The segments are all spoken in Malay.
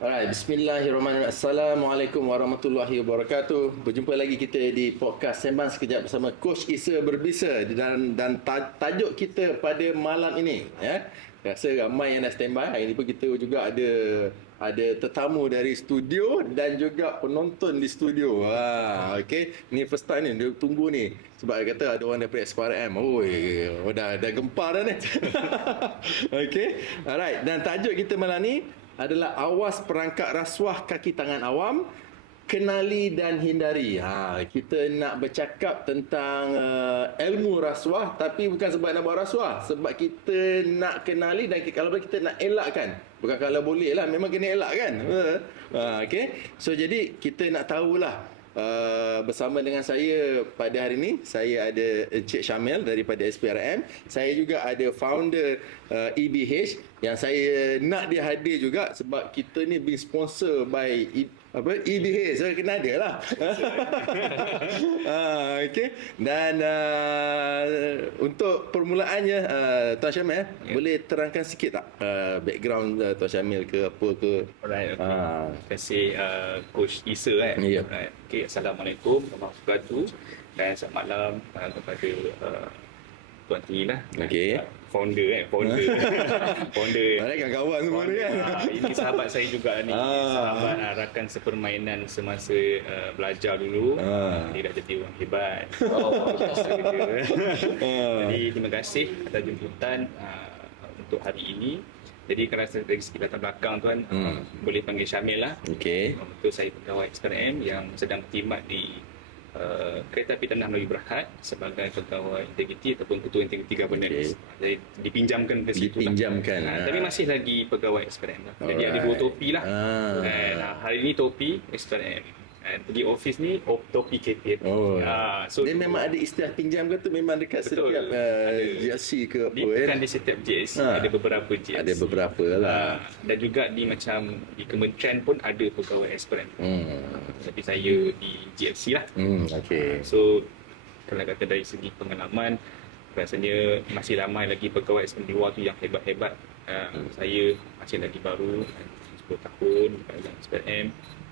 Alright, bismillahirrahmanirrahim. Assalamualaikum warahmatullahi wabarakatuh. Berjumpa lagi kita di podcast Sembang Sekejap bersama Coach Isa Berbisa dan tajuk kita pada malam ini, ya. Rasa ramai yang dah standby. Hari ini pun kita juga ada tetamu dari studio dan juga penonton di studio. Okey. Ni first time ni dia tunggu ni. Sebab dia kata ada orang daripada SPRM. Dah gempar dah ni. Okey. Alright, dan tajuk kita malam ni adalah awas perangkap rasuah kaki tangan awam, kenali dan hindari. Kita nak bercakap tentang ilmu rasuah, tapi bukan sebab nak buat rasuah, sebab kita nak kenali dan kalau kita nak elakkan. Bukan kalau boleh lah, memang kena elak kan. Okay. So jadi kita nak tahulah. Bersama dengan saya pada hari ini, saya ada Encik Syamil daripada SPRM. Saya juga ada founder EBH yang saya nak dia hadir juga sebab kita ni being sponsor by EBH. So kena ada lah. Okay. Dan untuk permulaannya, Tuan Syamil, boleh terangkan sikit tak background Tuan Syamil ke apa ke? Alright, okay. Terima kasih Coach Isa kan. Ya. Alright. Okay, Assalamualaikum warahmatullahi wabarakatuh dan selamat malam kepada Tuan T lah. Okay. Founder. Founder. Mereka kawan semua ni kan. Ini sahabat saya juga ni. Sahabat rakan sepermainan semasa belajar dulu. Dia dah jadi orang hebat. Jadi terima kasih atas jemputan untuk hari ini. Jadi kalau dari segi latar belakang tuan, boleh panggil Syamil lah. Okey. Betul, saya pegawai SPRM yang sedang berkhidmat di Kereta Api Tanah Melayu Berhad sebagai pegawai integriti ataupun ketua integriti governance. Jadi dipinjamkan ke situ. Dipinjamkan. Tapi masih lagi pegawai SPRM lah. Jadi ada dua topi lah. Dan hari ini topi SPRM. Pergi office ni topi KPM. So dia memang ada istilah pinjam ke tu memang dekat betul, setiap GSC ke apa bukan di setiap GSC, ada beberapa GSC. Ada beberapa lah. Dan juga di macam di kementerian pun ada pegawai SPRM. Tapi saya di GFC lah. Okay. So kalau kata dari segi pengalaman, rasanya masih ramai lagi pegawai SPRM di luar tu yang hebat-hebat. Saya masih lagi baru, 10 tahun dalam SPRM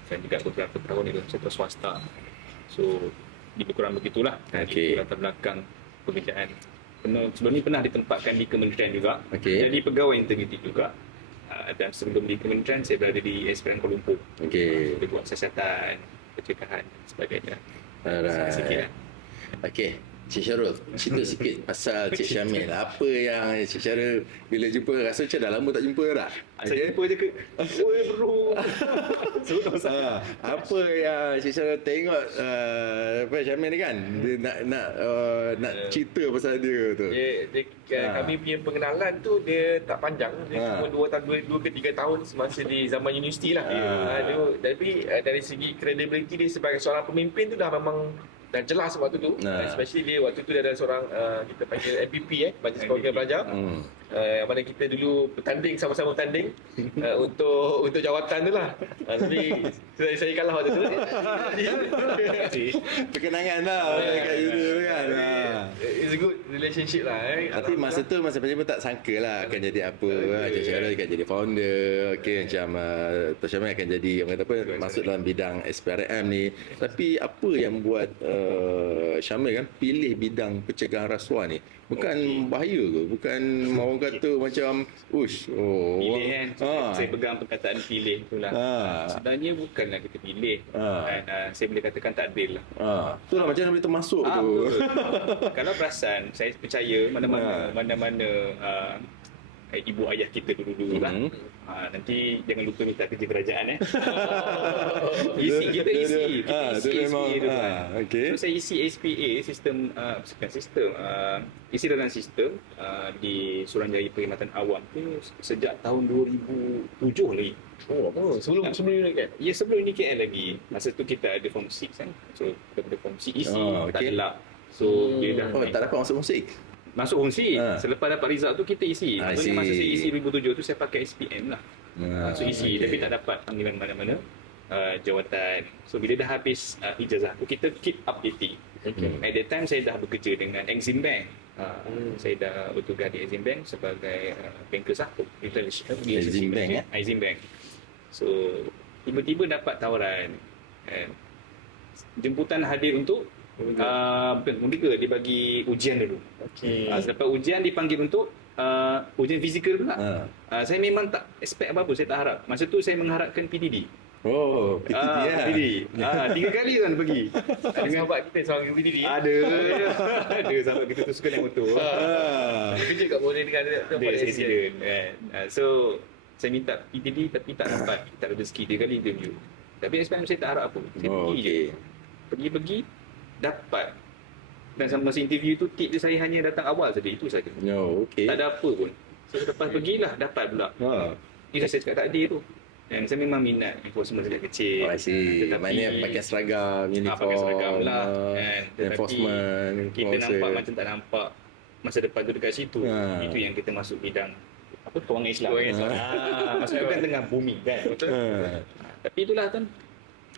dan juga beberapa tahun di dalam sektor swasta. So lebih kurang begitulah. Okay. Itu latar belakang pekerjaan. Sebelum ni pernah ditempatkan di kementerian juga. Okay. Jadi pegawai integriti juga. Dan sebelum di kementerian saya berada di SPRM Kuala Lumpur. Okay. Dia buat siasatan, pencegahan dan sebagainya. Alright. Sikit lah. Okay. Cik Syarul, cerita sikit pasal Cik Syamil. Apa yang Cik Syarul bila jumpa rasa macam dah lama tak jumpa dah? Saya jumpa je ke? Oi bro. Apa yang Cik Syarul tengok Syamil ni kan? Dia nak cerita pasal dia tu. Kami punya pengenalan tu dia tak panjang. Dia cuma 2 ke 3 tahun semasa di zaman universiti lah. Tapi dari segi credibility dia sebagai seorang pemimpin tu dah memang dan jelas waktu tu, especially dia waktu tu dia adalah seorang kita panggil MPP Majlis Perwakilan Pelajar, mana kita dulu bertanding, sama-sama bertanding untuk jawatan tu lah. Tapi saya kalah waktu tu. Perkenangan lah kat situ kan. It's a good relationship lah. Tapi masa tu masa pun tak sangka lah akan jadi apa. Cik Syarul akan jadi founder. Okay, macam Tuan Syamil akan jadi orang kata apa, masuk dalam bidang SPRM ni. Tapi apa yang buat Syamil kan pilih bidang pencegahan rasuah ni? Bukan bahaya ke? Bukan orang kata macam pilih kan. Saya pegang perkataan pilih tu lah. Sebenarnya bukanlah kita pilih. Dan saya boleh katakan takdir lah. Itulah macam mana boleh termasuk tu. Kalau perasan, saya percaya mana-mana ibu ayah kita dulu lah. Nanti jangan lupa minta kerja kerajaan kita isi SPA tu kan. So saya isi SPA isi dalam sistem di Suruhanjaya Perkhidmatan Awam tu sejak tahun 2007 lagi. Sebelum UniKL? Ya, sebelum UniKL lagi. Masa tu kita ada form 6 kan. So daripada form 6 isi tak gelap. So dia dah tak dapat masuk musik. Masuk fungsi. Selepas dapat result tu kita isi. Maksudnya masa saya isi 2007 tu saya pakai SPM lah. Masuk isi tapi tak dapat panggilan mana-mana jawatan. So bila dah habis ijazah tu kita keep updating. At that time saya dah bekerja dengan Exim Bank. Saya dah bertugas di Exim Bank sebagai banker saham. Exim Bank Exim Bank. So tiba-tiba dapat tawaran kan. Jemputan hadir untuk bukan merdeka, dia bagi ujian dulu. Selepas ujian dipanggil untuk ujian fizikal pula. Saya memang tak expect apa-apa, saya tak harap. Masa tu saya mengharapkan PDD. Oh, PTD ya. PDD. 3 kali kan pergi. Dengan sahabat kita seorang PDD. Ada sahabat kita tu suka naik motor. Kerja kat boleh dengan Dia accident kan. So saya minta PTD tapi tak dapat. Tak ada rezeki 3 kali interview. Tapi SPM saya tak harap apa. Saya pergi je. Pergi dapat. Dan sama masa interview tu tip dia saya hanya datang awal saja. Itu saja. No, okey. Tak ada apa pun. So lepas pergilah dapat pula. Itu saya cakap tak adil tu. Dan saya memang minat enforcement sejak kecil. Oh, I see. Maknanya pakai seragam, uniform. Pakai seragam lah kan. Enforcement. Kita nampak macam tak nampak masa depan tu dekat situ. Itu yang kita masuk bidang apa, kewangan Islam. Masa tu kan tengah booming kan. Betul. Tapi itulah kan,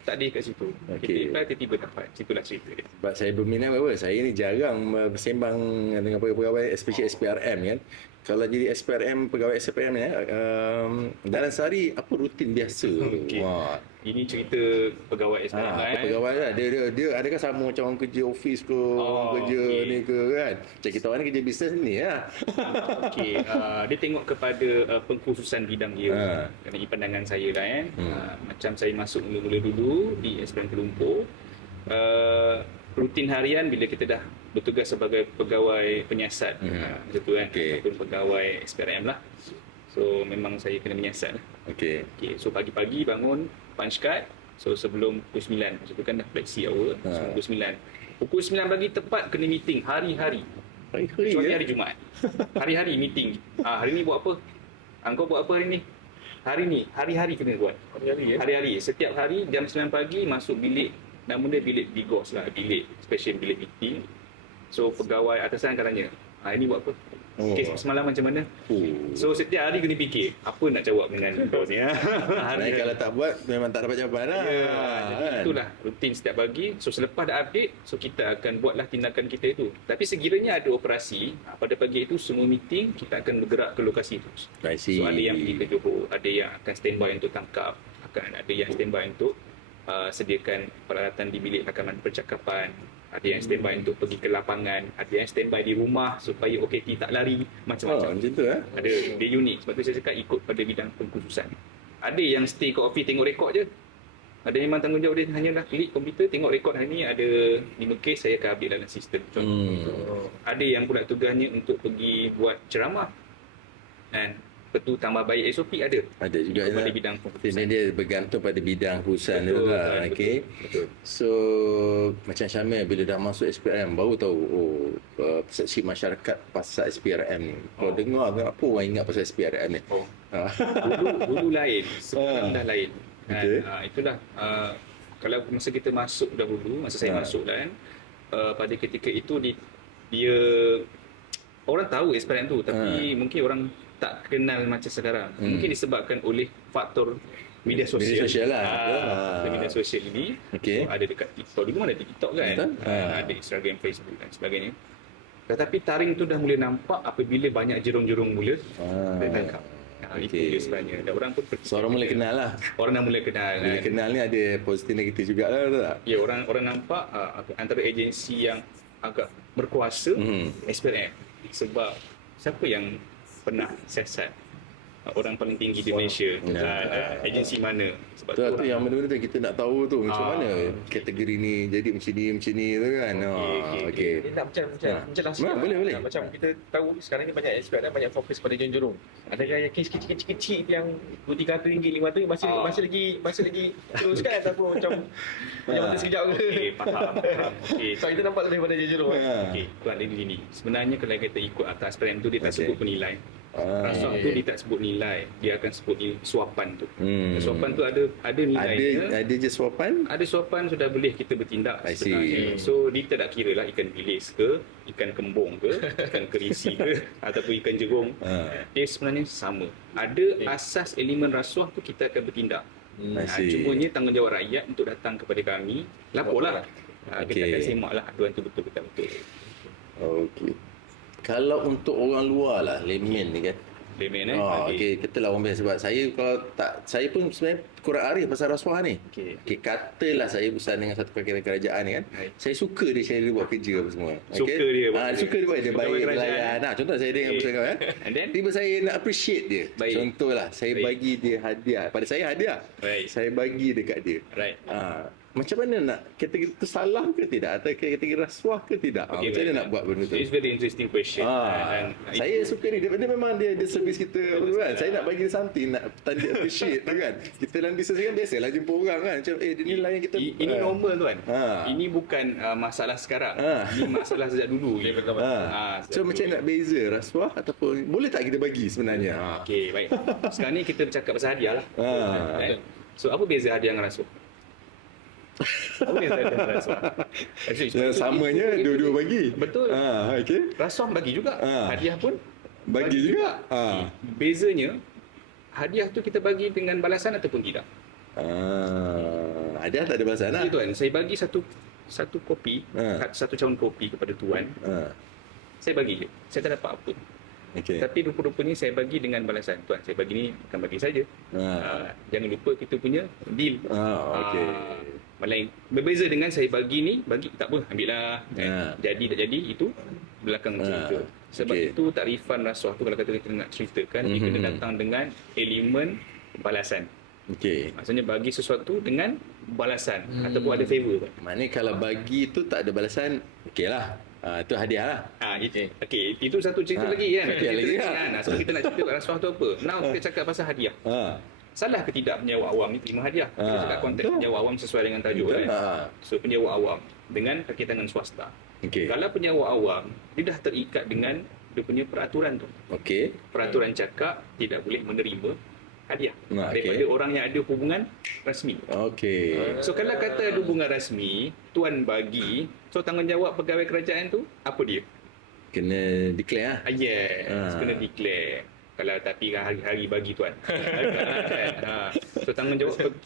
tak ada kat situ. Okey. Kita tiba-tiba dapat. Situlah cerita dia. Sebab saya berminat apa? Saya ni jarang bersembang dengan pegawai, especially SPRM kan. Kalau jadi SPRM, pegawai SPRM ni, dalam sehari apa rutin biasa? Okey. Wah. Ini cerita pegawai SPM lah Pegawai lah. Dia adakah sama macam orang kerja office ke, orang kerja ni ke kan? Macam kita orang ni kerja bisnes ni lah. Okey, dia tengok kepada pengkhususan bidang dia. Kerana pandangan saya lah kan. Macam saya masuk mula-mula dulu di SPM Kuala Lumpur. Rutin harian bila kita dah bertugas sebagai pegawai penyiasat. Macam tu kan. Ataupun pegawai SPRM lah. So memang saya kena menyiasat lah. Okey. So pagi-pagi bangun, punch card. So sebelum pukul 9. Masa tu kan dah flexi hour. Sebelum pukul 9. Pukul 9 pagi tepat kena meeting hari-hari. Kecuali hari Jumaat. Hari-hari meeting. Hari ni buat apa? Kau buat apa hari ni? Hari ni, hari-hari kena buat. Hari-hari. Setiap hari jam 9 pagi masuk bilik. Nama dia bilik bigos lah. Bilik, special bilik meeting. So pegawai atasan akan tanya, ini buat apa? Kes semalam macam mana? So setiap hari kena fikir, apa nak jawab dengan kau ni? Hari kalau tak buat, memang tak dapat jawapan lah. Jadi itulah rutin setiap pagi. So selepas dah update, so kita akan buatlah tindakan kita itu. Tapi sekiranya ada operasi, pada pagi itu semua meeting, kita akan bergerak ke lokasi itu. So ada yang pergi ke Johor, ada yang akan standby untuk tangkap, akan ada yang standby untuk sediakan peralatan di bilik rakaman percakapan, ada yang standby untuk pergi ke lapangan, ada yang standby di rumah supaya OKT tak lari, macam-macam. Macam tu Ada, dia unik. Sebab tu saya cakap ikut pada bidang pengkhususan. Ada yang stay kat office tengok rekod je. Ada memang tanggungjawab dia hanyalah klik komputer, tengok rekod hari ni ada 5 kes, saya akan update dalam sistem. Contoh. Ada yang pula tugasnya untuk pergi buat ceramah. Dan betul tambah baik SOP ada juga pada lah. bidang pengkhususan. Dia bergantung pada bidang khususan tu lah. Okey. So macam Syamil bila dah masuk SPRM baru tahu persepsi masyarakat pasal SPRM ni. Kalau dengar apa orang ingat pasal SPRM ni? Dulu lain, sekarang dah lain. Itulah kalau masa kita masuk dahulu, masa saya masuk lah kan, pada ketika itu dia orang tahu SPRM tu tapi mungkin orang tak kenal macam sekarang. Mungkin disebabkan oleh faktor media sosial. Media sosial ini ada dekat TikTok. Dulu mana ada TikTok kan? Ada Instagram, Facebook dan sebagainya. Tetapi taring tu dah mula nampak apabila banyak jerung-jerung mula ditangkap. Itu dia sebenarnya. Dan orang pun so, orang mula kenal lah. Orang dah mula kenal. Bila kenal ni ada positif negatif jugalah, betul tak? Ya, orang nampak antara agensi yang agak berkuasa SPRM. Sebab siapa yang pernah siasat orang paling tinggi di Malaysia, agensi mana? Sebab tu yang benda-benda tu kita nak tahu tu macam mana kategori ni jadi macam ni tu kan. Okey. Dia nak macam lah. Boleh. Macam kita tahu sekarang ni banyak SPRM banyak fokus pada jurung. Ada yang kes kecil-kecil yang RM300, RM500 masih lagi teruskan ataupun macam mata sekejap ke. Faham. So itu nampak daripada jurung. Okey, tuan dia di sini. Sebenarnya kalau kita ikut atas SPRM tu dia tak sebut penilai. Rasuah tu dia tak sebut nilai, dia akan sebut suapan tu. Suapan tu ada nilainya. Ada je suapan? Ada suapan sudah boleh kita bertindak sebenarnya. So dia tak kira lah ikan bilis ke, ikan kembung ke, ikan kerisi ke ataupun ikan jerung. Dia sebenarnya sama. Ada asas elemen rasuah tu kita akan bertindak. Cumanya tanggungjawab rakyat untuk datang kepada kami, laporlah. Kita akan semak lah aduan tu betul ke tak betul. Okey. Kalau untuk orang luar lah, layman ni kan, Payment Okey, katalah orang biasa sebab saya kalau tak, saya pun sebenarnya kurang arif pasal rasuah ni. Okey. Katalah saya bersama dengan satu perkara kerajaan ni kan. Baik. Saya suka dia buat kerja apa semua. Suka dia buat kerja. Suka dia buat dia Pegawai baik kerajaan, layan. Nah, contoh saya dengan Okey. bersama kan. And then? Tiba saya nak appreciate dia. Baik. Contohlah saya Baik. bagi dia hadiah. Pada saya hadiah. Baik. Saya bagi dekat dia. Right. Macam mana nak kategori itu salah ke tidak atau kategori rasuah ke tidak? Okay, Macam mana nak buat benda tu? It's very interesting question. Dan Saya suka ni dia memang dia servis kita tu kan. Saya nak bagi dia something, nak tanda appreciate tu kan. Kita dalam bisnes kan biasalah jumpa orang kan macam dia ni layan kita. Ini normal tuan. Ha. Ini bukan masalah sekarang. Ha. Ini masalah sejak dulu. So macam nak beza rasuah ataupun boleh tak kita bagi sebenarnya? Okey, baik. Sekarang ni kita bercakap pasal hadiah lah. Ha. So apa beza hadiah dengan rasuah? Apa beza hadiah dengan rasuah? Yang samanya dua-dua bagi. Betul. Okey. Rasuah bagi juga. Ha. Hadiah pun Bagi juga. Bezanya hadiah tu kita bagi dengan balasan ataupun tidak. Hadiah tak ada balasan lah. Tuan, saya bagi satu kopi, satu cawan kopi kepada tuan. Saya bagi je. Saya tak dapat apa. Okey. Tapi rupa-rupanya saya bagi dengan balasan. Tuan, saya bagi ni bukan bagi saja. Jangan lupa kita punya deal. Okey. Melain berbeza dengan saya bagi ni, bagi tak apa, ambil lah. Jadi tak jadi itu belakang cerita. Sebab itu takrifan rasuah tu kalau kata kita nak ceritakan, dia kena datang dengan elemen balasan. Okey. Maksudnya bagi sesuatu dengan balasan ataupun ada favor. Maknanya kalau bagi tu tak ada balasan, okeylah. Itu hadiah lah. Okey, itu satu cerita lagi kan. Hadiah lagi lah. Sebab kita nak cerita rasuah tu apa. Now kita cakap pasal hadiah. Salah ke tidak penyewa awam ni terima hadiah? Kita cakap konteks betul. penyewa awam sesuai dengan tajuk kan. So penyewa awam dengan kaitan dengan swasta. Okey. Kalau penyewa awam, dia dah terikat dengan dia punya peraturan tu. Okey. Peraturan cakap tidak boleh menerima hadiah daripada orang yang ada hubungan rasmi. Okey. So kalau kata ada hubungan rasmi, tuan bagi, so tanggungjawab pegawai kerajaan tu apa dia? Kena declare lah. Yes, kena declare. Kalau tapi hari-hari bagi tuan. So tanggungjawab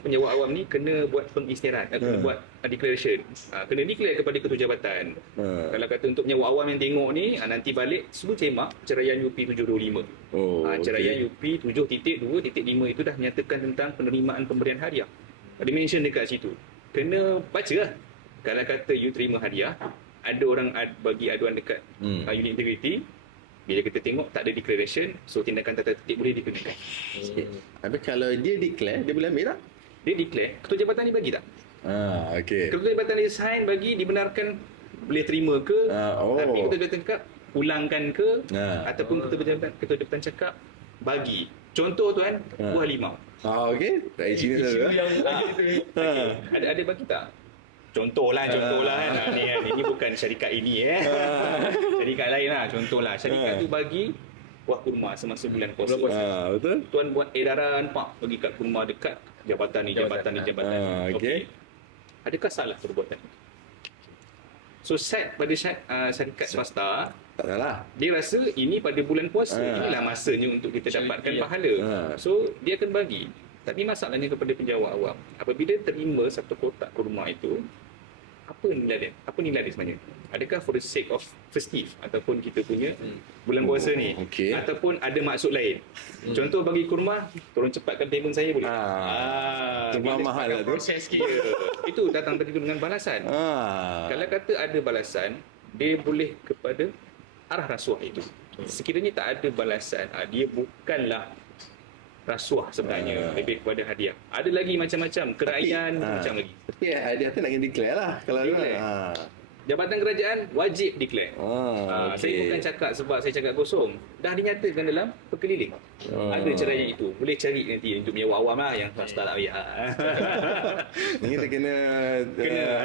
penyewa awam ni kena buat pengisytiharan, kena buat declaration. Kena declare kepada ketua jabatan. Kalau kata untuk penyewa awam yang tengok ni, nanti balik semua cemak ceraian UP 725. Ceraian UP 7.2.5 itu dah menyatakan tentang penerimaan pemberian hadiah. Ada mention dekat situ. Kena baca lah. Kalau kata you terima hadiah, ada orang bagi aduan dekat unit integriti, bila kita tengok tak ada declaration, so tindakan tata tertib boleh dikenakan. Tapi kalau dia declare, dia boleh ambil tak? Dia declare, ketua jabatan ni bagi tak? Okey. Ketua jabatan dia sign bagi, dibenarkan boleh terima ke, tapi ketua jabatan cakap pulangkan ke, ataupun ketua jabatan cakap bagi. Contoh tuan, buah limau. Okey. Dari sini Isu saja. yang Ada bagi tak? Contohlah kan. Ini bukan syarikat ini syarikat lain lah. Contohlah syarikat tu bagi buah kurma semasa bulan puasa. Betul. Tuan buat edaran bagi kat kurma dekat jabatan ni. Okey. Adakah salah perbuatan itu? So pada syarikat swasta, Tak salah. dia rasa ini pada bulan puasa, inilah masanya untuk kita dapatkan pahala. So dia akan bagi. Tapi masalahnya kepada penjawat awam, apabila terima satu kotak kurma itu, apa nilai dia? Apa nilai dia sebenarnya? Adakah for the sake of festive ataupun kita punya bulan puasa ni? Ataupun ada maksud lain? Contoh bagi kurma, tolong cepatkan payment saya boleh? Kurma mahal lah tu. proses sikit. Itu datang tadi dengan balasan. Kalau kata ada balasan, dia boleh kepada arah rasuah itu. Sekiranya tak ada balasan, dia bukanlah rasuah sebenarnya, lebih kepada hadiah. Ada lagi macam-macam, keraian macam lagi. Tapi hadiah tu nak kena declare lah. Kalau Declare. Jabatan kerajaan wajib declare. Saya bukan cakap sebab saya cakap kosong. Dah dinyatakan dalam perkeliling. Ada ceraian itu. Boleh cari nanti untuk menyewa awam lah, yang swasta tak payah. Ni kita kena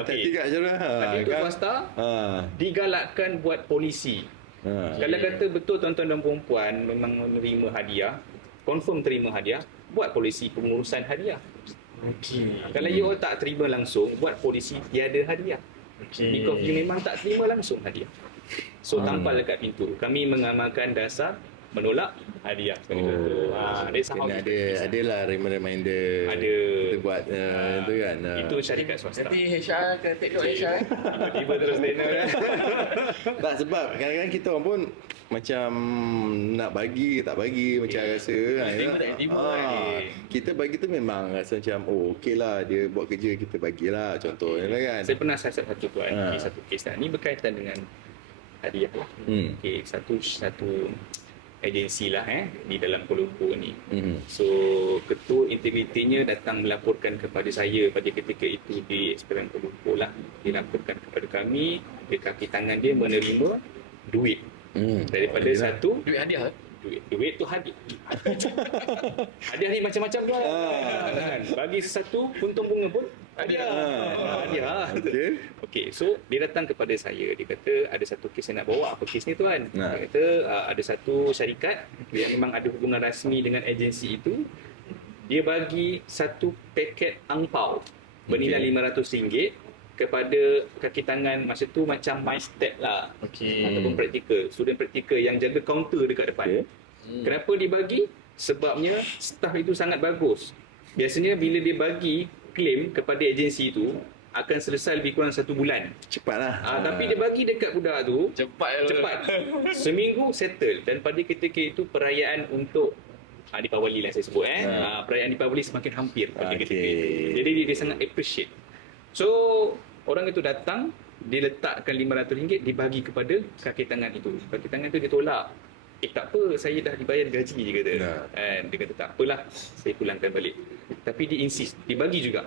hati-hati kat macam mana. Tapi untuk swasta, digalakkan buat polisi. Kalau kata betul tuan-tuan dan perempuan memang menerima hadiah, confirm terima hadiah, buat polisi pengurusan hadiah. Kalau you all tak terima langsung, buat polisi tiada hadiah. Because you memang tak terima langsung hadiah. So tampal dekat pintu. Kami mengamalkan dasar menolak hadiah seperti itu. That's how Kena kita adalah reminder. Ada. Kita buat tu kan. Itu syarikat swasta. Nanti HR kena take note HR. Tiba-tiba terus dinner kan. Tak, sebab kadang-kadang kita orang pun macam nak bagi tak bagi macam rasa kan. Tiba tak tiba kan. Kita bagi tu memang rasa macam okey lah, dia buat kerja kita bagilah contohnya lah kan. Saya pernah siasat satu tuan, satu kes ni berkaitan dengan hadiah lah. Okey, satu agensi lah di dalam Kuala Lumpur ni. So ketua integritinya datang melaporkan kepada saya pada ketika itu di Experience Kuala Lumpur lah. Dia laporkan kepada kami, di kaki tangan dia menerima duit daripada satu Duit hadiah. duit tu hadiah. Hadiah ni macam-macam tu kan. Bagi sesuatu puntung bunga pun hadiah. Hadiah. Okey, so dia datang kepada saya. Dia kata ada satu kes yang nak bawa. Apa kes ni tuan? Dia kata ada satu syarikat yang memang ada hubungan rasmi dengan agensi itu. Dia bagi satu paket angpau bernilai RM500 kepada kaki tangan masa tu macam my step lah. Ataupun praktikal, student praktikal yang jaga kaunter dekat depan. Kenapa dia bagi? Sebabnya staff itu sangat bagus. Biasanya bila dia bagi claim kepada agensi itu akan selesai lebih kurang 1 bulan. Cepatlah. Tapi dia bagi dekat budak tu Cepat. seminggu settle. Dan pada ketika itu perayaan untuk Deepawali lah saya sebut perayaan Deepawali semakin hampir pada ketika itu. Jadi dia sangat appreciate. So orang itu datang, dia letakkan RM500 dibagi kepada kaki tangan itu. Kaki tangan itu dia tolak. Tak apa, saya dah dibayar gaji, dia kata. Dia kata tak apalah, saya pulangkan balik. Tapi dia insist, dia bagi juga.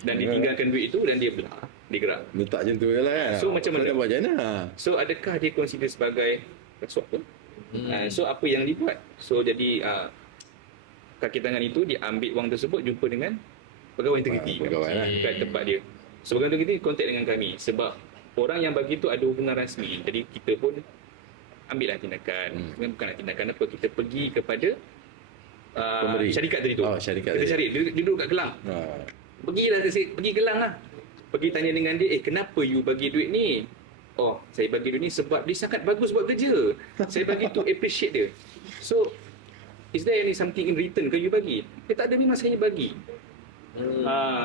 Dan dia tinggalkan duit itu dan dia belah, dia gerak. Letak macam tu je lah kan. So macam mana? Nak buat macam mana? So adakah dia consider sebagai rasuah pun? So apa yang dibuat? So jadi kaki tangan itu dia ambil wang tersebut, jumpa dengan pegawai integriti kat tempat dia. So pegawai integriti kontak dengan kami sebab orang yang bagi tu ada hubungan rasmi. Jadi kita pun ambillah tindakan. Bukanlah tindakan apa, kita pergi kepada syarikat tadi tu. Syarikat kita cari, dia duduk kat Kelang. Pergi Kelang lah. Pergi tanya dengan dia, kenapa you bagi duit ni? Oh, saya bagi duit ni sebab dia sangat bagus buat kerja. Saya bagi tu appreciate dia. So, is there any something in return ke you bagi? Dia tak ada, memang saya bagi.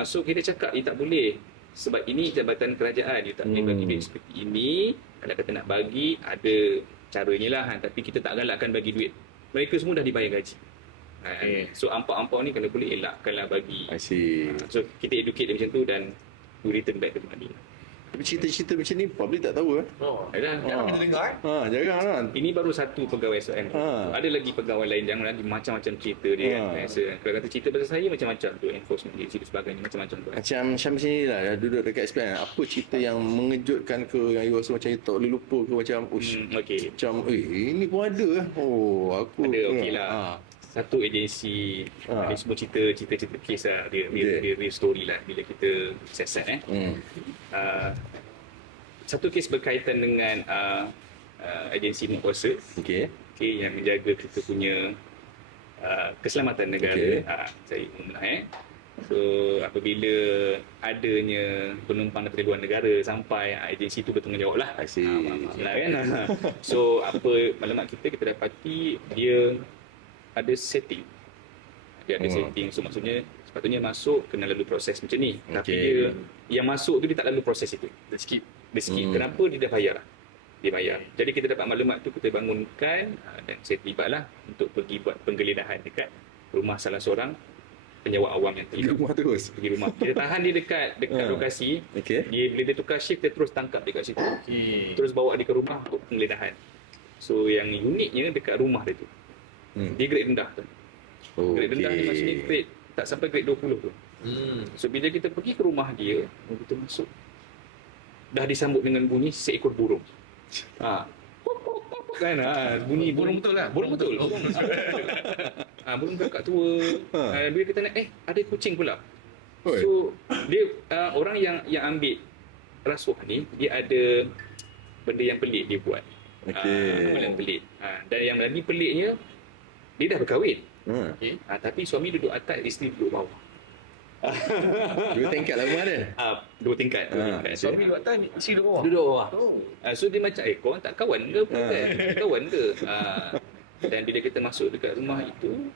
So kita cakap tak boleh sebab ini jabatan kerajaan, you tak boleh bagi duit seperti ini. Kalau kata nak bagi, ada caranya lah, tapi kita tak galakkan bagi duit. Mereka semua dah dibayar gaji. So ampau-ampau ni kalau boleh elakkanlah bagi. I see. So kita educate dia macam tu dan we return back to money. Tapi cerita-cerita macam ni public tak tahu Jarang kita dengar jarang kan. Ini baru satu pegawai SOM. Ada lagi pegawai lain yang lagi macam-macam cerita dia kan. Kalau kata cerita pasal saya macam-macam tu, enforcement dia, cerita sebagainya macam-macam tu. Macam sini lah, dah duduk dekat SPM. Apa cerita yang mengejutkan ke, yang you rasa macam you tak boleh lupa ke, macam macam ini pun ada aku ada okey lah. Satu agensi dia semua cerita kes lah, dia real story lah bila kita siasat satu kes berkaitan dengan agensi berkuasa yang menjaga kita punya keselamatan negara. Saya umumlah so apabila adanya penumpang daripada luar negara sampai, agensi itu bertanggungjawab lah. Kan? So apa maklumat kita dapati dia ada setting. Dia ada setting. So maksudnya sepatutnya masuk kena lalu proses macam ni. Tapi dia yang masuk tu dia tak lalu proses itu. Dia skip. Kenapa? Dia dah bayar. Dia bayar. Jadi kita dapat maklumat tu, kita bangunkan dan saya terlibatlah untuk pergi buat penggeledahan dekat rumah salah seorang penyewa awam yang terlibat. Rumah terus. Pergi rumah. Kita tahan dia dekat lokasi. Dia bila dia tukar shift, kita terus tangkap dekat situ. Terus bawa dia ke rumah untuk penggeledahan. So yang uniknya dekat rumah dia tu. Dia grade rendah tu. Grade rendah ni maksudnya grade tak sampai grade 20 tu. So bila kita pergi ke rumah dia, kita masuk, dah disambut dengan bunyi seekor burung. Kan bunyi burung betul lah. Burung betul. Burung kakak tua. Bila kita nak ada kucing pula. So dia orang yang ambil rasuah ni, dia ada benda yang pelik dia buat. Benda yang pelik. Dan yang lagi peliknya, dia dah berkahwin. Tapi suami duduk atas, isteri duduk bawah. 2 tingkat lah rumah dia. 2 tingkat. Suami duduk atas, isteri duduk bawah. Duduk bawah. So dia macam, korang tak kawan ke? Kawan ke? Dan bila kita masuk dekat rumah itu,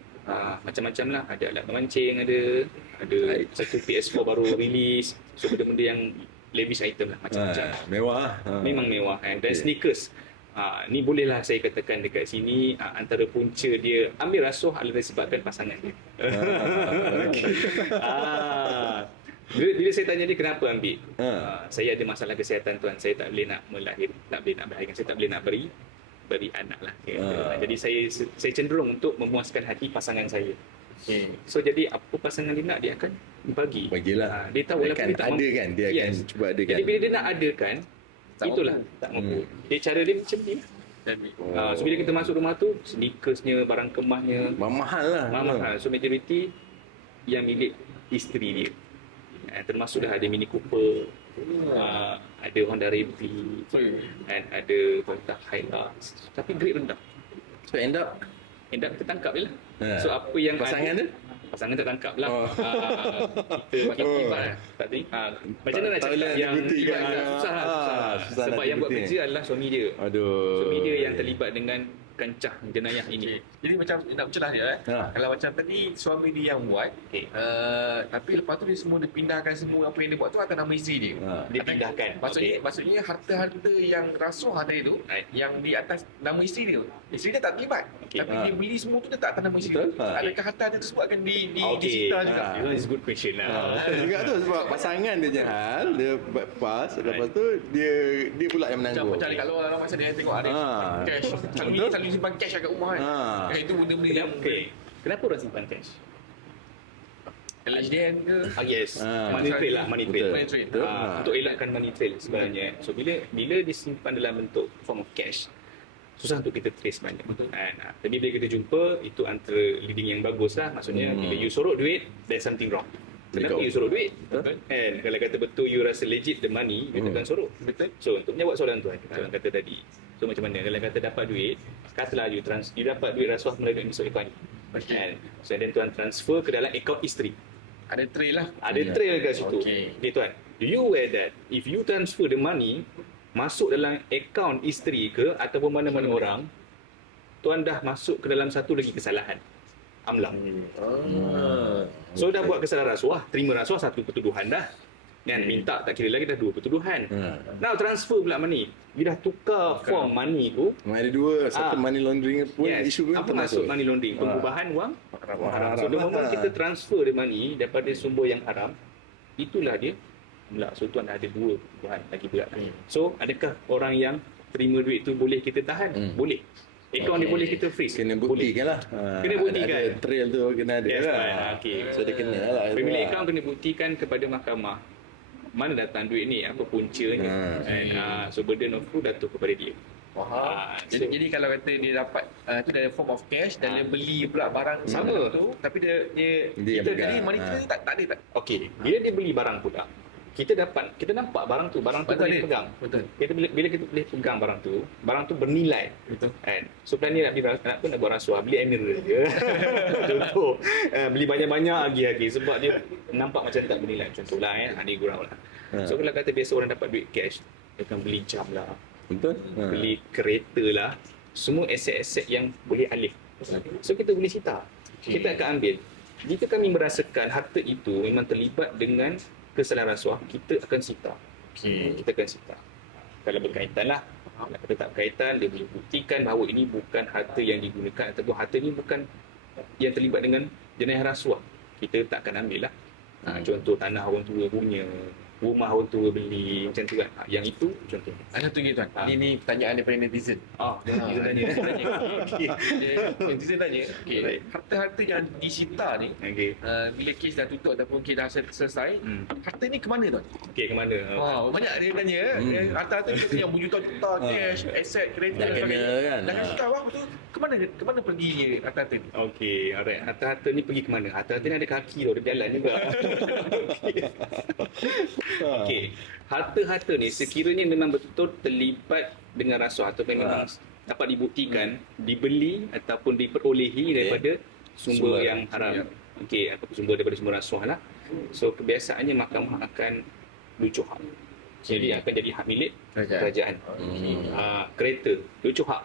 macam-macam lah. Ada alat memancing, ada satu PS4 baru release. So benda-benda yang lavish item lah, macam-macam. Mewah. Memang mewah kan. Dan sneakers, ni bolehlah saya katakan dekat sini, antara punca dia ambil rasuah adalah disebabkan pasangan dia. Bila saya tanya dia kenapa ambil, saya ada masalah kesihatan tuan, saya tak boleh nak melahirkan, saya tak boleh nak beri anak lah. Jadi saya cenderung untuk memuaskan hati pasangan saya. So jadi apa pasangan dia nak, dia akan bagilah. Dia tahu walaupun akan dia tak mampu, adakan, dia akan cuba adakan. Jadi bila dia nak adakan, itulah tak mampu. Dia cara dia macam ni. So bila kita masuk rumah tu, sneakersnya, barang kemahnya mahal lah. mahal. So majority yang milik isteri dia. Termasuk dah ada Mini Cooper, ada Honda Ravy, dan ada Toyota Hilux, tapi grade rendah. So end up tertangkap je lah. So apa yang pasangan ada, dia? pasangan tak tangkap lah. Kita tak macam mana nak cakap yang terlibat, susah lah. Sebab yang buat kerja adalah suami dia. Suami dia yang terlibat dengan kancah jenayah ini. Jadi macam nak bercelah dia Kalau macam tadi suami dia yang buat, tapi lepas tu dia semua pindahkan semua apa yang dia buat tu atas nama isteri dia. Dia pindahkan. Maksudnya harta-harta yang rasuah tadi tu yang di atas nama isteri dia. Isteri dia tak terlibat. Tapi dia beli semua tu dia tak atas nama isteri dia. Adakah harta tersebut akan disita juga? It's a good question lah. Juga tu sebab pasangan dia jahat, dia pas, lepas tu dia pula yang menanggung. Macam kalau dalam masa dia tengok ada cash, selalu simpan cash kat rumah kan. Itu benda-benda yang Kenapa orang simpan cash? LHDN ke? Yes, money trail lah, money trail. Betul. Untuk elakkan money trail sebenarnya. So bila disimpan dalam bentuk form of cash, susah untuk kita trace sebenarnya. Tapi bila kita jumpa, itu antara leading yang bagus lah. Maksudnya bila you sorok duit, there's something wrong. Kenapa you sorok duit? And kalau kata betul you rasa legit the money, you takkan sorok. Betul. So untuk menjawab soalan tuan, soalan kata tadi. So macam mana kalau kata dapat duit, katalah you dapat duit rasuah melalui masuk akaun. So then tuan transfer ke dalam akaun isteri. Ada trail lah. Ada trail kat situ. Okay tuan, do you aware that if you transfer the money masuk dalam akaun isteri ke ataupun mana-mana orang, tuan dah masuk ke dalam satu lagi kesalahan. Amlang. So dah buat kesalahan rasuah, terima rasuah, satu pertuduhan dah. Kan minta tak kira lagi dah dua pertuduhan. Now transfer pula money. Dia dah tukar form money tu. Ada dua, satu money laundering pun isu pun apa maksud money laundering? Pengubahan wang haram. So the moment kita transfer the money daripada sumber yang haram, itulah dia pula. So tuan dah ada dua pertuduhan lagi berat. So adakah orang yang terima duit tu boleh kita tahan? Boleh. Akaun dia boleh kita freeze. Kena buktikan lah. Kena buktikan. Ada trail tu kena ada lah. So dia kena lah. Pemilik akaun kena buktikan kepada mahkamah mana datang duit ni, apa puncanya. So burden of proof jatuh kepada dia. Jadi kalau kata dia dapat tu dalam form of cash dan dia beli pula barang sama tu, tapi dia kita jadi money trail tak ada. Okey, bila dia beli barang pula, kita nampak barang tu boleh pegang. Betul. Bila kita boleh pegang barang tu bernilai. Betul. Kan? So plan ni nak buat rasuah, beli emerald je. Contoh, beli banyak-banyak lagi sebab dia nampak macam tak bernilai. Contohlah ni gurau lah. So kalau kata biasa orang dapat duit cash, dia akan beli jam lah. Betul. Beli kereta lah, semua aset-aset yang boleh alih. So kita boleh sita. Kita akan ambil. Jika kami merasakan harta itu memang terlibat dengan kesalahan rasuah, kita akan sita. Kita akan sita. Kalau berkaitan lah. Kalau kata tak berkaitan, dia boleh buktikan bahawa ini bukan harta yang digunakan ataupun harta ini bukan yang terlibat dengan jenayah rasuah. Kita tak akan ambil lah. Contoh tanah orang tua punya, rumah orang tua beli, macam tu kan. Yang itu contohnya. Ada satu lagi tuan. Ini pertanyaan daripada netizen. Netizen tanya. Netizen tanya, harta-harta yang disita ni, bila kes dah tutup ataupun kes dah selesai, harta ni ke mana tuan? Ke mana? Banyak dia tanya, harta-harta ni yang berjuta-juta cash, aset, kereta dah kena kan. Dah kena wang tu, ke mana pergi harta-harta ni? Okey, alright. Harta-harta ni pergi ke mana? Harta-harta ni ada kaki tau, dia berjalan juga. Okey, harta-harta ni sekiranya memang betul terlibat dengan rasuah atau memang dapat dibuktikan dibeli ataupun diperolehi daripada sumber yang haram. Okey, ataupun sumber daripada sumber rasuah lah. So kebiasaannya mahkamah akan lucuh hak. Jadi akan jadi hak milik kerajaan. Kereta lucuh hak.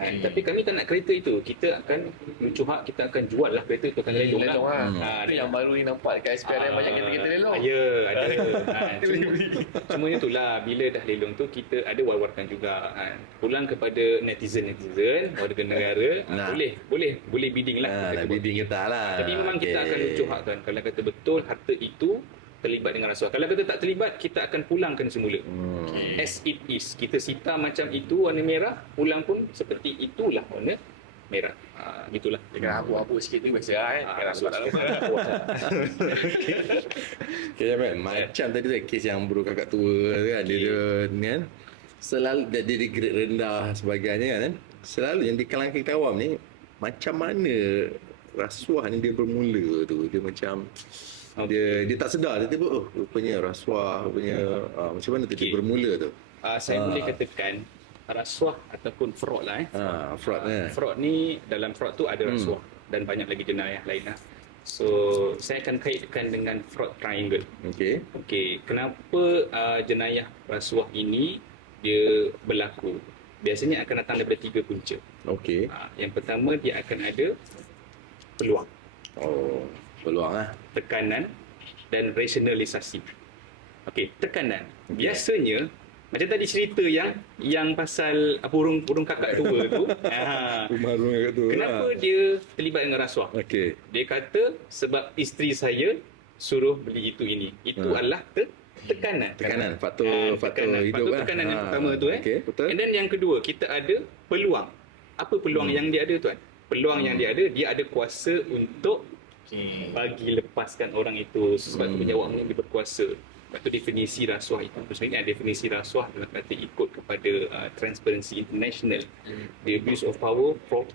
Tapi kami tak nak kereta itu. Kita akan lucu hak, kita akan jual lah kereta itu, akan lelong Lelong lah. lah. Itu yang baru ni nampak dekat SPRM banyak kereta-kereta lelong. Ya, ada. Cuma itulah, bila dah lelong tu kita ada war-warkan juga. Pulang kepada netizen, warga negara, boleh bidding lah. Nak bidding ke tak lah. Tapi memang kita akan lucu hak kan. Kalau kata betul harta itu terlibat dengan rasuah. Kalau kata tak terlibat, kita akan pulangkan semula. As it is. Kita sita macam itu warna merah, pulang pun seperti itulah warna merah. Gitulah. Dengan abu-abu sikit tu biasa kan. Kan rasuah tak lama. Okay, macam tadi tu kes yang bro kakak tua tu kan, dia ni kan selalu dia di grade rendah sebagainya kan. Selalu yang di kalangan kita awam ni, macam mana rasuah ni dia bermula tu. Dia macam dia tak sedar, dia tiba rupanya rasuah, rupanya macam mana tu dia bermula tu. Saya boleh katakan rasuah ataupun fraud lah Fraud fraud ni, dalam fraud tu ada rasuah dan banyak lagi jenayah lain lah. So saya akan kaitkan dengan fraud triangle. Okey, kenapa jenayah rasuah ini dia berlaku? Biasanya akan datang daripada 3 punca. Yang pertama, dia akan ada peluang. Peluang Tekanan dan rasionalisasi. Okey, tekanan. Biasanya macam tadi cerita yang pasal burung kakak tua tu. Rumah kakak tua. Kenapa dia terlibat dengan rasuah? Dia kata sebab isteri saya suruh beli itu ini. Itu adalah tekanan. Faktor hidup. Faktor tekanan yang pertama tu betul. And then yang kedua, kita ada peluang. Apa peluang yang dia ada tuan? Peluang yang dia ada kuasa untuk bagi lepaskan orang itu. Sebab tu penjawab dia berkuasa. Sebab tu definisi rasuah itu sebenarnya definisi rasuah dalam kata ikut kepada Transparency International. The abuse of power for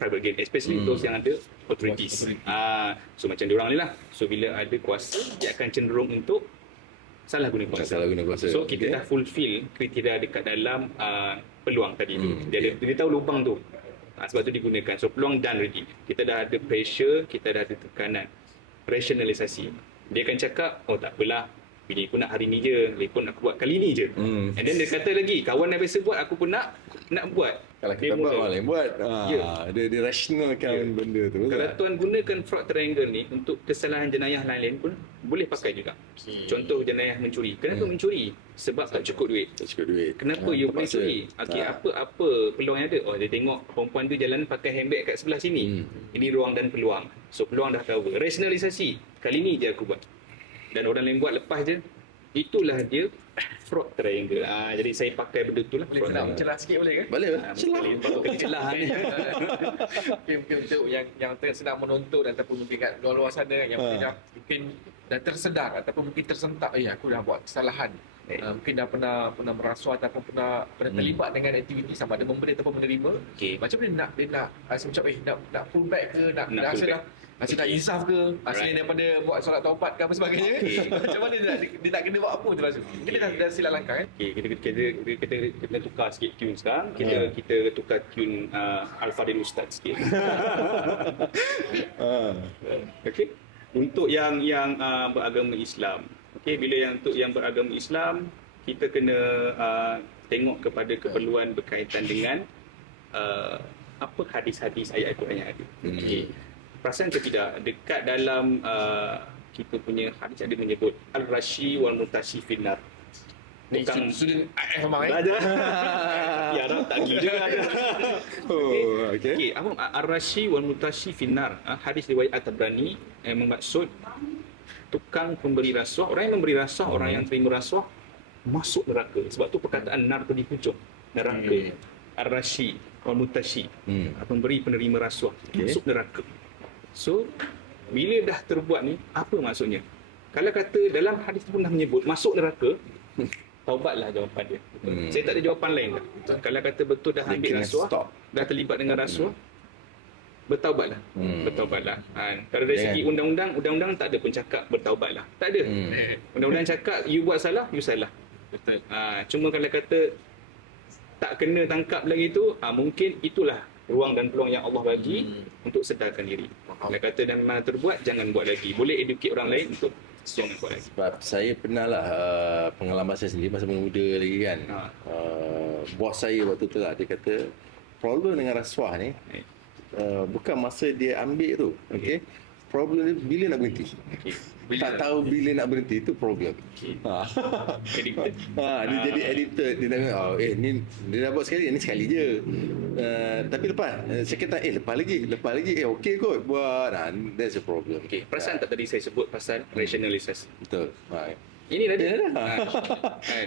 private gain, especially those yang ada authorities. So macam diorang ni lah. So bila ada kuasa, dia akan cenderung untuk salah guna kuasa. So kita dah fulfill kriteria dekat dalam peluang tadi tu. Dia tahu lubang tu. Sebab tu digunakan. So peluang done already. Kita dah ada pressure, kita dah ada tekanan. Rationalisasi. Dia akan cakap, oh tak apalah, bini aku nak hari ni je, dia pun aku buat kali ni je. And then dia kata lagi, kawan yang biasa buat, aku pun nak buat. Kalau kita buat, orang lain buat. Dia rationalkan benda tu. Kalau tuan gunakan fraud triangle ni untuk kesalahan jenayah lain-lain pun boleh pakai juga. Contoh jenayah mencuri. Kenapa mencuri? Sebab tak cukup duit. Kenapa you boleh curi? Apa peluang yang ada? Oh, dia tengok perempuan tu jalan pakai handbag kat sebelah sini. Ini ruang dan peluang. So peluang dah cover. Rationalisasi. Kali ni je aku buat. Dan orang lain buat lepas je. Itulah dia fraud triangle. Jadi saya pakai benda tu lah. Boleh celah sikit boleh ke? Boleh. Celah ni. Mungkin untuk yang tengah sedang menonton ataupun mungkin kat luar-luar sana yang mungkin dah tersedar ataupun mungkin tersentak, aku dah buat kesalahan. Mungkin dah pernah merasuah ataupun pernah terlibat dengan aktiviti sama ada memberi ataupun menerima. Macam mana dia nak rasa macam nak pull back ke, nak rasa nak insaf ke, selain daripada buat solat taubat ke apa sebagainya. Macam mana dia nak kena buat apa tu rasa? Mungkin dia dah silap langkah kan? Kita tukar sikit tune sekarang. Kita tukar tune Al-Fadil Ustaz sikit. Untuk yang beragama Islam. Bila untuk yang beragama Islam, kita kena tengok kepada keperluan berkaitan dengan apa hadis-hadis ayat Al-Quran yang ada. Perasan ke tidak, dekat dalam kita punya hadis ada menyebut al-rashi wal mutashi finnar. Tukang student IF memang belajar. Ya, tak gila ada. Apa al-rashi wal mutashi finnar? Hadis riwayat At-Tabrani yang bermaksud tukang pemberi rasuah, orang yang memberi rasuah, orang yang terima rasuah masuk neraka. Sebab tu perkataan nar tu di hujung neraka. Ar-rashi wal mutashi, pemberi penerima rasuah masuk neraka. So bila dah terbuat ni, apa maksudnya? Kalau kata dalam hadis tu pun dah menyebut masuk neraka, taubatlah jawapan dia. Saya tak ada jawapan lain dah. Kalau kata betul dah ambil rasuah, dah terlibat dengan rasuah, bertaubatlah. Bertaubatlah. Kalau dari segi undang-undang tak ada pun cakap bertaubatlah. Tak ada. Undang-undang cakap you buat salah, you salah. Betul. Cuma kalau kata tak kena tangkap lagi tu, mungkin itulah ruang dan peluang yang Allah bagi untuk sedarkan diri. Kalau kata dan memang terbuat, jangan buat lagi. Boleh educate orang lain untuk jangan buat lagi. Sebab saya pernah lah pengalaman saya sendiri masa muda lagi kan. Bos saya waktu tu lah, dia kata problem dengan rasuah ni bukan masa dia ambil tu, okey. Problem dia bila nak berhenti. Okay. Tak tahu bila nak berhenti, itu problem. Okay. Addicted. Dia jadi addicted. Dia nak ni dia dah buat sekali, ni sekali je. Tapi lepas saya kata lepas lagi okey kot buat. That's a problem. Okay. Perasan tak tadi saya sebut pasal rationalisasi? Betul. Ini dah Dia dia. dah.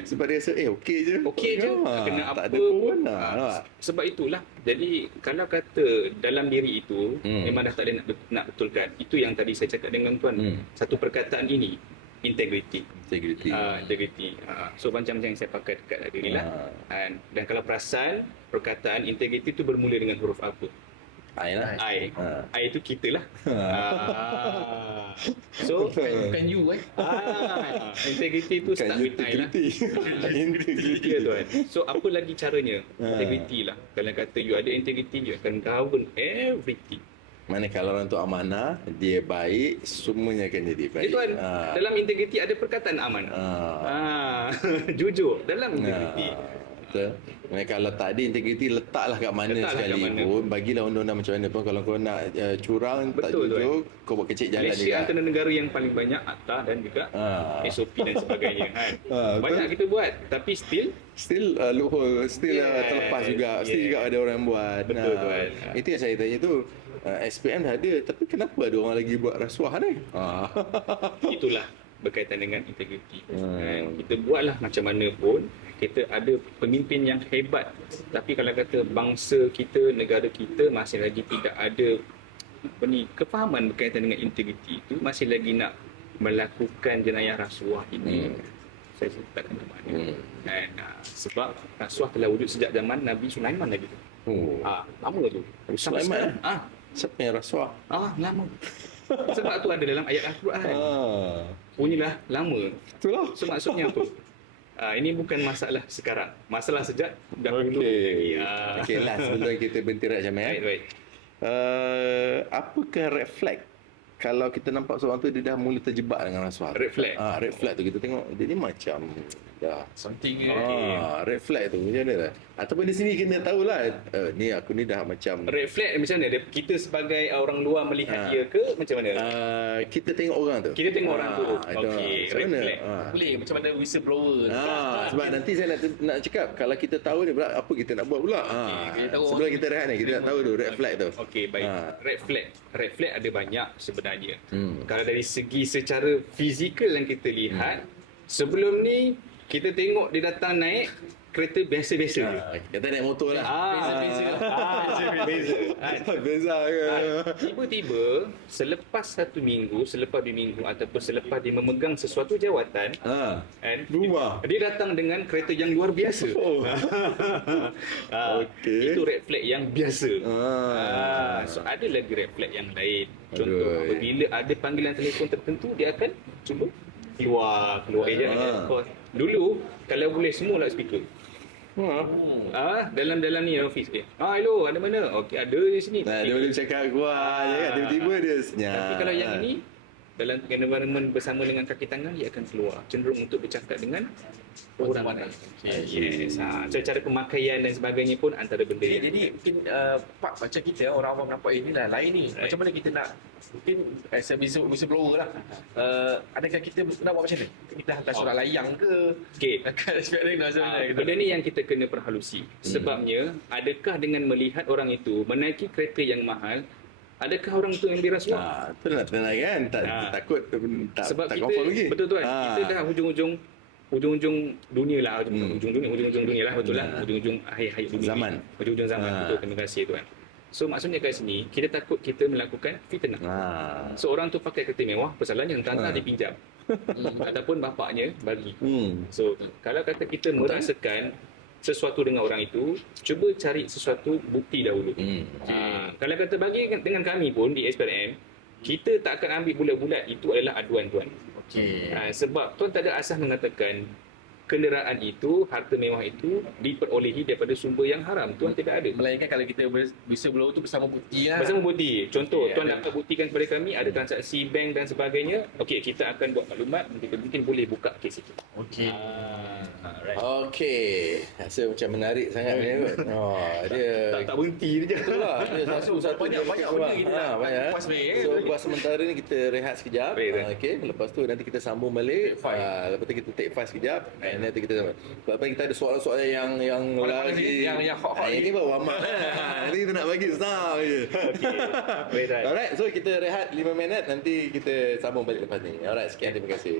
Sebab dia rasa okey je. Okey je. Kena tak apa ada pun. Sebab itulah. Jadi kalau kata dalam diri itu memang dah tak ada nak betulkan. Itu yang tadi saya cakap dengan tuan. Satu perkataan ini, integrity. Integrity. So macam yang saya pakai dekat tadi ni lah. Dan kalau perasan, perkataan integrity itu bermula dengan huruf apa? I lah. I itu kita lah. So Bukan you integrity itu start with I lah. Integrity. Ya tuan. So apa lagi caranya? Integrity lah. Kalau kata you ada integrity, you akan govern everything. Mana kalau orang tu amanah, dia baik, semuanya akan jadi baik. Jadi tuan, dalam integrity ada perkataan amanah. Jujur dalam integrity. Betul. Kalau tak ada integriti, letaklah kat mana sekalipun. Bagilah undang-undang macam mana pun. Kalau kau nak curang, tak jujur, kau buat kecil jalan Malaysia juga. antara negara yang paling banyak akta dan juga SOP dan sebagainya. Banyak kita buat, tapi still loophole, terlepas juga. Still juga ada orang buat. Betul tuan. Itu yang saya tanya tu. SPM dah ada, tapi kenapa ada orang lagi buat rasuah ni? Itulah berkaitan dengan integriti. Kita buatlah macam mana pun, kita ada pemimpin yang hebat, tapi kalau kata bangsa kita, negara kita masih lagi tidak ada kefahaman berkaitan dengan integriti itu, masih lagi nak melakukan jenayah rasuah ini, saya takkan ke mana. Dan sebab rasuah telah wujud sejak zaman Nabi Sulaiman lagi tu. Lama tu. Sulaiman? Siapa yang rasuah? Lama. Sebab tu ada dalam ayat Al-Quran. Punyalah lama. Betul lah. So maksudnya apa? Ini bukan masalah sekarang. Masalah sejak dahulu lagi. Okey lah, sebelum kita berhenti macam ni. Right. Apakah red flag kalau kita nampak seorang tu dia dah mula terjebak dengan rasuah? Red flag? Red flag tu kita tengok dia ni macam dah something red flag tu macam mana lah? Ataupun di sini kena tahulah ni aku ni dah macam red flag macam mana? Kita sebagai orang luar melihat dia ke macam mana? Kita tengok orang tu. Kita tengok orang tu. Okey, red flag. Boleh macam mana whistleblower. Sebab nanti saya nak cakap kalau kita tahu ni pula apa kita nak buat pula. Sebelum kita rehat ni kita nak tahu tu red flag tu. Okey, baik. Red flag ada banyak sebenarnya. Kalau dari segi secara fizikal yang kita lihat, sebelum ni kita tengok dia datang naik kereta biasa-biasa je. Kata naik motor lah. Beza ke? Tiba-tiba selepas 1 minggu, selepas 2 minggu ataupun selepas dia memegang sesuatu jawatan, berubah. Dia datang dengan kereta yang luar biasa. Itu red flag yang biasa. So ada lagi red flag yang lain. Contoh, apabila ada panggilan telefon tertentu, dia akan cuba keluar je. Dulu kalau boleh semua lah speaker. Dalam ni office dia. Hello, ada mana? Okey, ada di sini. Dia boleh bercakap kuat je kan. Tiba-tiba dia senyap. Tapi kalau yang ini dalam environment bersama dengan kaki tangan, dia akan keluar, cenderung untuk bercakap dengan orang lain. Yes. So, cara pemakaian dan sebagainya pun antara benda yang jadi mungkin Pak, macam kita orang awam nampak inilah lain ni. Macam mana kita nak, mungkin as a whistleblower lah, adakah kita nak buat macam mana? Kita hantar surat layang ke? Kat aspek lain macam mana? Benda ni yang kita kena perhalusi. Sebabnya, adakah dengan melihat orang itu menaiki kereta yang mahal, adakah orang tu ambil rasuah? Itu nak tenang kan. Takut sebab tak kita, confirm lagi. Betul tuan. Kita dah hujung-hujung dunia lah. Hujung-hujung dunia lah. Betul lah. Hujung-hujung akhir dunia. Zaman. Hujung-hujung zaman. Betul. Terima kasih tuan. So maksudnya kat sini, kita takut kita melakukan fitnah. So orang tu pakai kereta mewah, persoalannya entah-entah dia pinjam. Ataupun bapaknya bagi. So kalau kata kita merasakan sesuatu dengan orang itu, cuba cari sesuatu bukti dahulu. Kalau kata bagi dengan kami pun di SPRM, kita tak akan ambil bulat-bulat itu adalah aduan tuan. Sebab tuan tak ada asas mengatakan kenderaan itu, harta mewah itu diperolehi daripada sumber yang haram. Tuan tidak ada. Melainkan kalau kita whistleblower tu bersama bukti lah. Bersama bukti. Contoh, tuan dapat buktikan kepada kami ada transaksi bank dan sebagainya. Okey, kita akan buat maklumat, kita mungkin boleh buka kes itu. Alright. Okey. Rasa macam menarik sangat ni kot. Dia Tak berhenti je. betul lah. Dia satu-satu Banyak benda kita nak banyak. kupas sebenarnya. So buat sementara ni kita rehat sekejap. Okey, lepas tu nanti kita sambung balik. Take five. Lepas tu kita take 5 sekejap. And nanti kita sebab kita ada soalan-soalan yang Paling lagi yang hot-hot ini baru warm up. Nanti kita nak bagi start je. Okey. Alright, so kita rehat 5 minit, nanti kita sambung balik lepas ni. Alright, sekian, terima kasih.